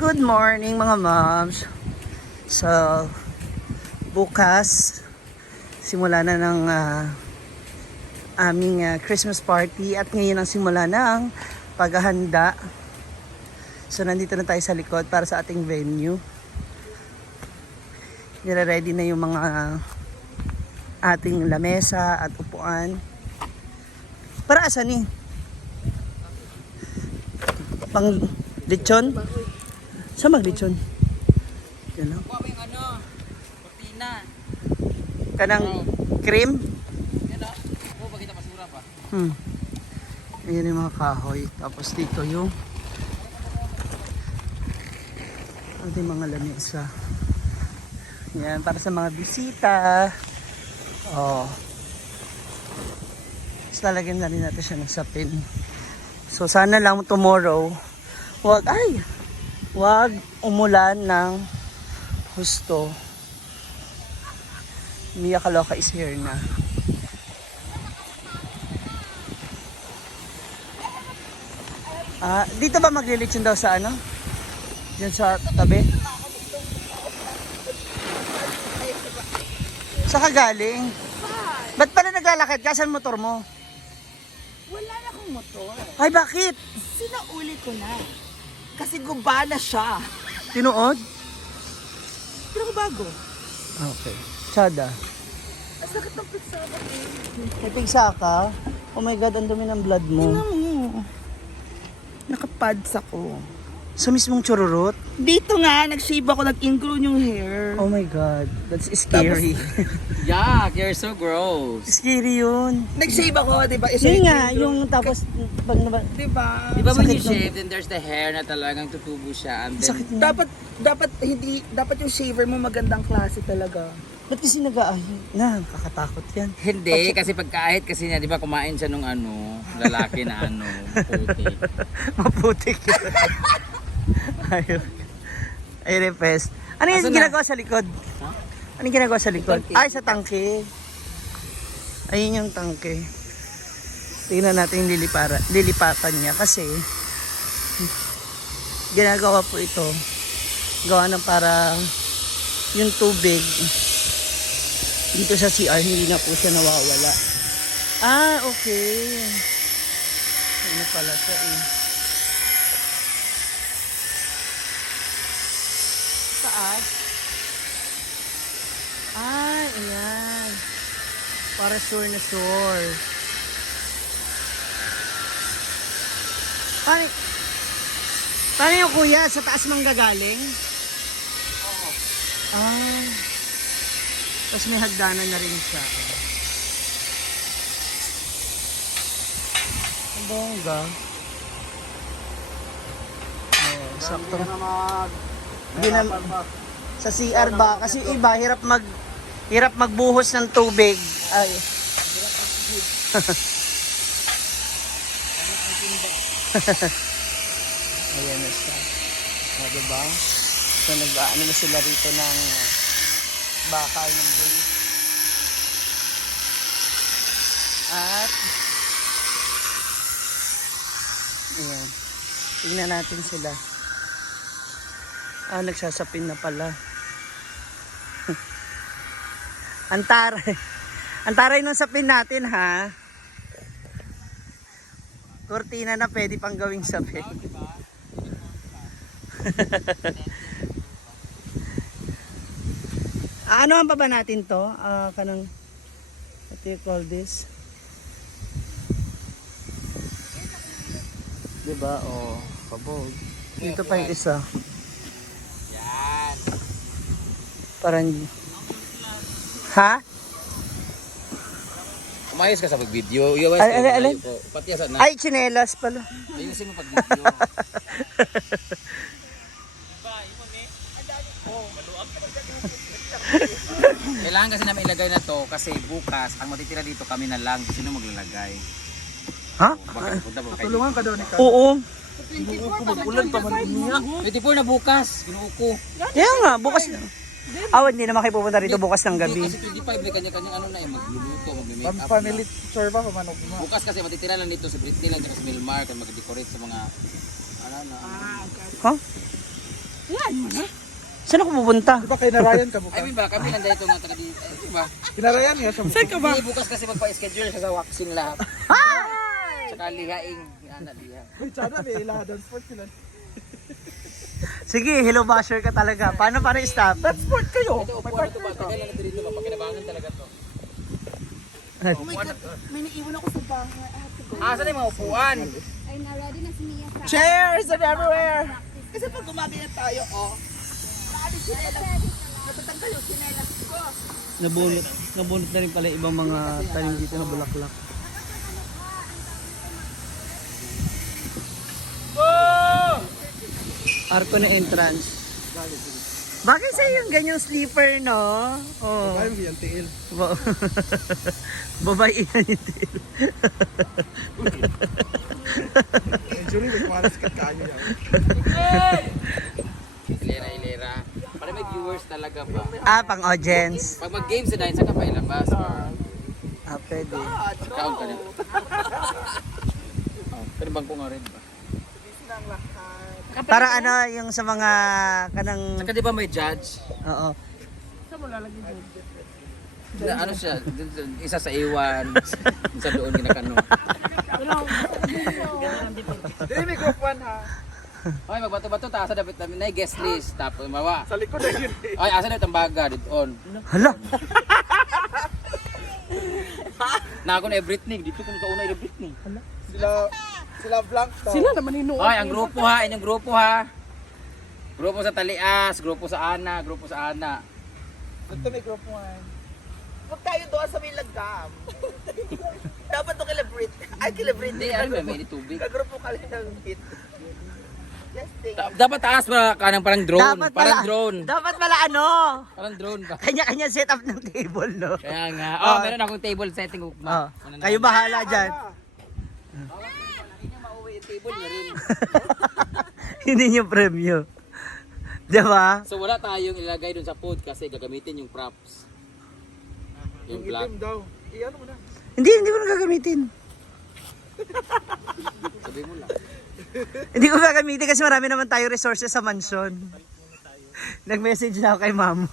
Good morning mga moms. So, bukas, simula na ng aming Christmas party at ngayon ang simula ng paghahanda. So, nandito na tayo sa likod para sa ating venue. Nire-ready na yung mga ating lamesa at upuan. Para asan eh? Pang lechon? Saan mag-lechon? Yan lang. Kuha mo yung kurtina. Kanang cream? Yan o. Oo, bakit basura pa? Ayan yung mga kahoy. Tapos dito yung ating mga lamesa. Yan, para sa mga bisita. Oh. Tapos lalagyan na rin natin siya ng sapin. So sana lang tomorrow, wag umulan ng husto. Mia Kaloka is here na. Dito ba maglilitsyon daw sa ano? Diyan sa tabi? Saan ka galing? Ba't pala naglalakad ka? Saan motor mo? Wala na akong motor. Ay, bakit? Sinauli ko na. Kasi gumana siya. Tinuod? Pero bago. Okay. Tsada. Ang sakit ng pizza ko eh. May pigsa ka? Oh my God, ang dumi ng blood mo. Tingnan mo. Nakapads ako. Sa mismong chururot? Dito nga, nag-shave ako, nag-ingrown yung hair. Oh my God, that's scary. Yuck, you're so gross. Scary yun. Nag-shave ako, di ba? Yun nga, yung tapos, pag naba, Di ba? Di ba when Sakit you nun. shave, then there's the hair na talagang tutubo siya. And then, sakit na. Dapat yung shaver mo magandang klase talaga. Ba't kasi nag-aahi? Na, kakatakot yan. hindi, kasi pagkahit kasi niya, di ba kumain siya nung lalaki na puti. Maputik yun. Ayun. Ayun yung pest. Ano yung Asan na? ginagawa sa likod? Huh? Ano yung ginagawa sa likod? Tangke. Ay, sa tangke. Ayun yung tangke. Tingnan natin yung lilipatan niya kasi ginagawa po ito. Gawa ng para yung tubig dito sa CR hindi na po siya nawawala. Okay. Ano pala siya eh. Taas. Ayan. Para sure na sure. Paano yung kuya? Sa taas manggagaling? Oo. Tapos may hagdanan na rin siya. Ang bongga. Sakto. Hindi na sa CR ba kasi iba hirap magbuhos ng tubig. Ay. Ayan na siya. Diba? So nag-aano na sila rito ng bakal ng buhay. At ayan. Tingnan natin sila. Nagsasapin na pala. Antaray. Antaray nung sapin natin ha. Kortina na pwede pang gawing sapin. Ano ang pa ba natin to? Kanang, what do you call this? Diba? Kabog. Dito pa yung isa. Yan. Parang, ha? Umayos ka sa pag-video. Iwas Alin? Patiyasan na. Ay, tsinelas pala. Ayusin mo pag-video. Kailangan kasi namin ilagay na to kasi bukas ang matitira dito kami na lang. Sino maglalagay? Ha? Baka punta po kayo. Tulungan ka daw ni Oo. Magulan pa man niya. 24 na bukas. Kinuuko. Kaya nga, bukas na. Hindi naman kayo pupunta rito bukas ng gabi. Kasi 25 may kanya-kanyang magluluto, mag-make up. Family tour ba kung manok mo? Bukas kasi matitira lang dito sa Britney lang sa Milmar kan mag-decorate sa mga Ha? Saan ako pupunta? Di ba kay Narayan ka I mean ba, kami lang dito nga taga dito. Di ba? Kinarayan niya siya. Saan ka ba? Hindi, bukas kasi magpa-schedule siya sa waxing lahat. Tsaka lihaing. Yan na liha. Uy, sana may ilahadan sport sila. Sige, hello basher ka talaga. Paano para stop? That's sport kayo. Ito, upuan na ito ba? Tagal na natin dito ba? Pakinabangan talaga to. Oh my God, may naiwan ako sa bahay. I have to go. Saan yung mga upuan? Ay, na-ready na si Mia sa... Chairs and everywhere. Kasi pag gumagaya tayo, Naalis sinelas. Natatanggal yung sinelas ko. Nabunot na rin pala ibang mga tanim dito na bulaklak. Arko na entrance. Bakit sa'yo yung ganyang sleeper, no? Oh. Kaya mo yung tiil. Babae yan yung tail. Jury, may kumaras ka kayo yan. Hilera. Para may viewers talaga ba? Pang audience. Pag mag-game sa dahil, saan ka pa ilabas? Pwede. Count ka na. Pero bang kung rin ba? Para ano, yung sa mga kanang... Saka di ba may judge? Oo. Na, ano siya? Isa sa iwan. Isa doon ginakano. Hindi, may group 1 ha. Okay, magbato-bato ta sa dapat namin na guest list tapos mawa. Sa likod na yun Ay, asa na itong baga dito on. Hala! Na ako na Britney, dito ko kauna yung Britney. Sila blank daw. Sila naman inuot. Ay, ang grupo ha, inyong grupo ha. Grupo sa Talias, grupo sa Ana, grupo sa Ana. Ito may group 1. Huwag tayo doon sa may lagam. Dapat to kila Brit. Ay, kila Brit. Hindi, ano ba, may tubig. Kagrupo ka lang ng hit. Yes, thank you. Dapat taas pa ka ng parang drone. Parang drone. Dapat pala ano? Parang drone ba? Kanya-kanya setup ng table, no? Kaya nga. Oh. Meron akong table setting Oh, ukma. kayo bahala dyan. Mauwi yung table niya rin. Hindi nyo premyo. Diba? So wala tayong ilagay dun sa food kasi gagamitin yung props. Yung black. Itim daw. Iyan mo na. Hindi mo na gagamitin. Sabi mo lang. Hindi ko gagamitin kasi marami naman tayong resources sa mansion. Nag-message na ako kay ma'am.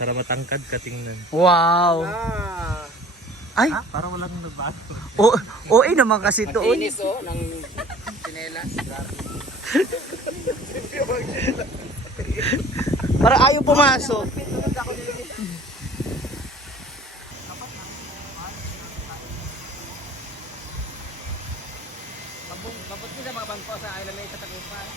Para matangkad ka tingnan. Wow! Ay! Para walang nabago. Oo naman kasi to. Makinis ng sinelas. Para ayaw pumasok. Mabot ko sa mga bangko sa island sa Tagumpay.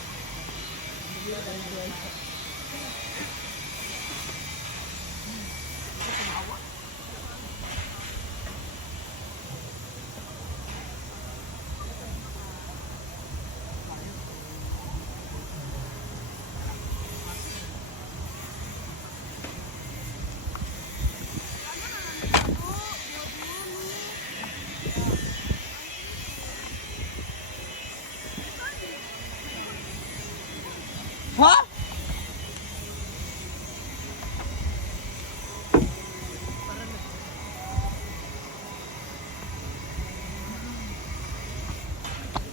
Ha?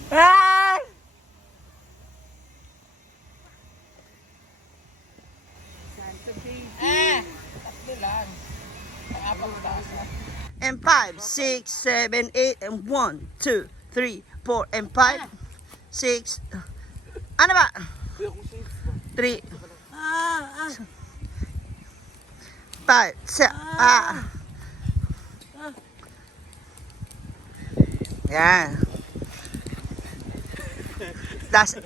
Ah! And 5, 6, 7, 8, and 1, 2, 3, 4, and 5, 6. Ano ba? 3, 5, 6, Yan. Das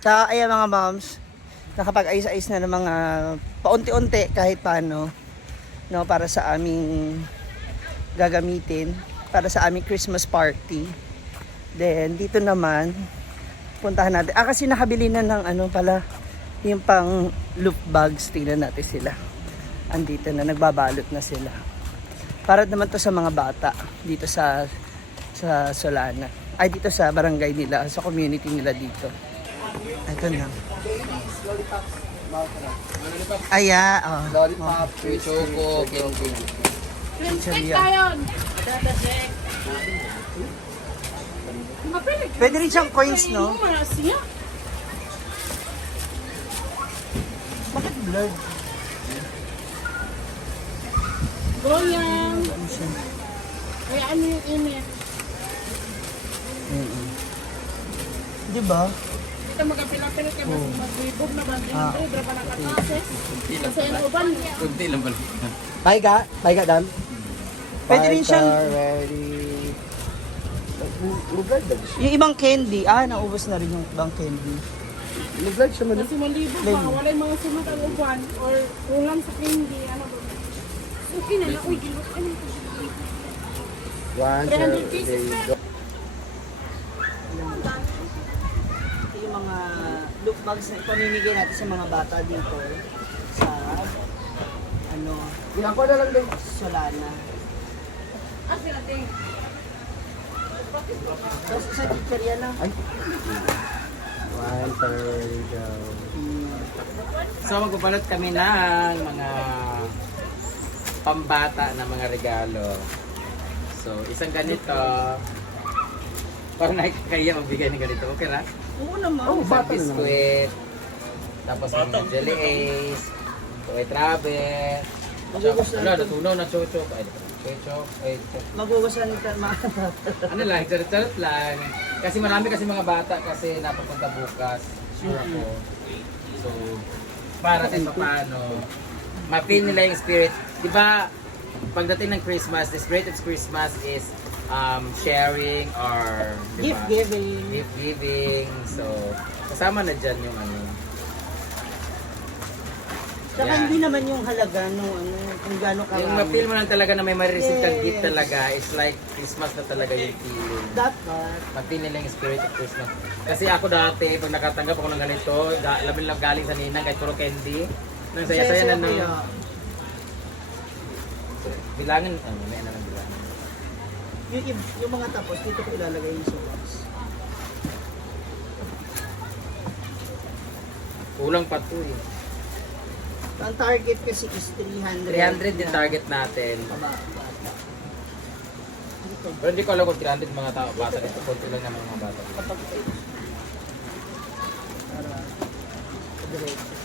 So, ayan mga moms, nakapag-ayos-ayos na ng mga paunti-unti kahit paano, no, para sa aming gagamitin, para sa aming Christmas party. Then, dito naman, puntahan natin. Kasi nakabili na ng ano pala, yung pang loop bags, tingnan natin sila. Andito na, nagbabalot na sila. Para naman to sa mga bata, dito sa Solana. Ay, dito sa barangay nila, sa community nila dito. Ito na. Aya, oh. Lollipop. Choco, King. Pizzeria. Pwede rin siyang coins, no? Bakit blurred? Goyang. Kaya ano yung init? Di ba? Kita magkapilang-pilang kaya mas magbibog na banding ito. Dra pa nakatases. Kasi yung uban. Kunti lang pala. Paiga, dam. Pwede rin siyang, Ready. Luglag ba siya? yung ibang candy. Naubos na rin yung ibang candy. Luglag siya man. Kasi malibog pa. Wala yung mga sunod ang uban. Or kulang sa candy. Ano ba? Okay na na. Uy, gilot. Ano ito? 1, 300 pieces na. Ito yung mga look bags na ipamimigay natin sa mga bata dito sa Ilang ko na lang din. Solana. Tapos sa teacher yan na. 1 third. So magpapalit kami ng mga pambata na mga regalo. So isang ganito. Parang nakikaya magbigay ng ganito. Okay na? Oo naman. Oh, Isang bata na naman. biskuit. Tapos mga jelly ace. Toy travel. Wala, natunaw na chocho. Ay, chocho. Ay, Maguwasan ka ano lang, charot-charot lang. Kasi marami kasi mga bata kasi napapunta bukas. Sure ako. So, para sa paano, ma-feel nila yung spirit. Di ba, pagdating ng Christmas, the spirit of Christmas is sharing or di ba? gift giving. Gift giving. So, kasama na dyan yung ano. Saka Yeah. hindi naman yung halaga kung gaano karami. Yung ma-feel mo lang talaga na may ma-receive kang gift Yes. talaga, it's like Christmas na talaga yung feeling. Dapat. Ma-feel nila yung spirit of Christmas. Kasi ako dati, pag nakatanggap ako ng ganito, labi lang galing sa ninang kahit puro candy. Nang saya-saya na kaya. Bilangin, may na lang bilangin. Yung mga tapos, dito ko ilalagay yung sa box. Kulang pa to eh. Ang target kasi is 300. 300 yung target natin. Baba. Pero hindi ko alam kung 300 mga tao, bata dito. Kunti lang naman mga bata. Para diretso.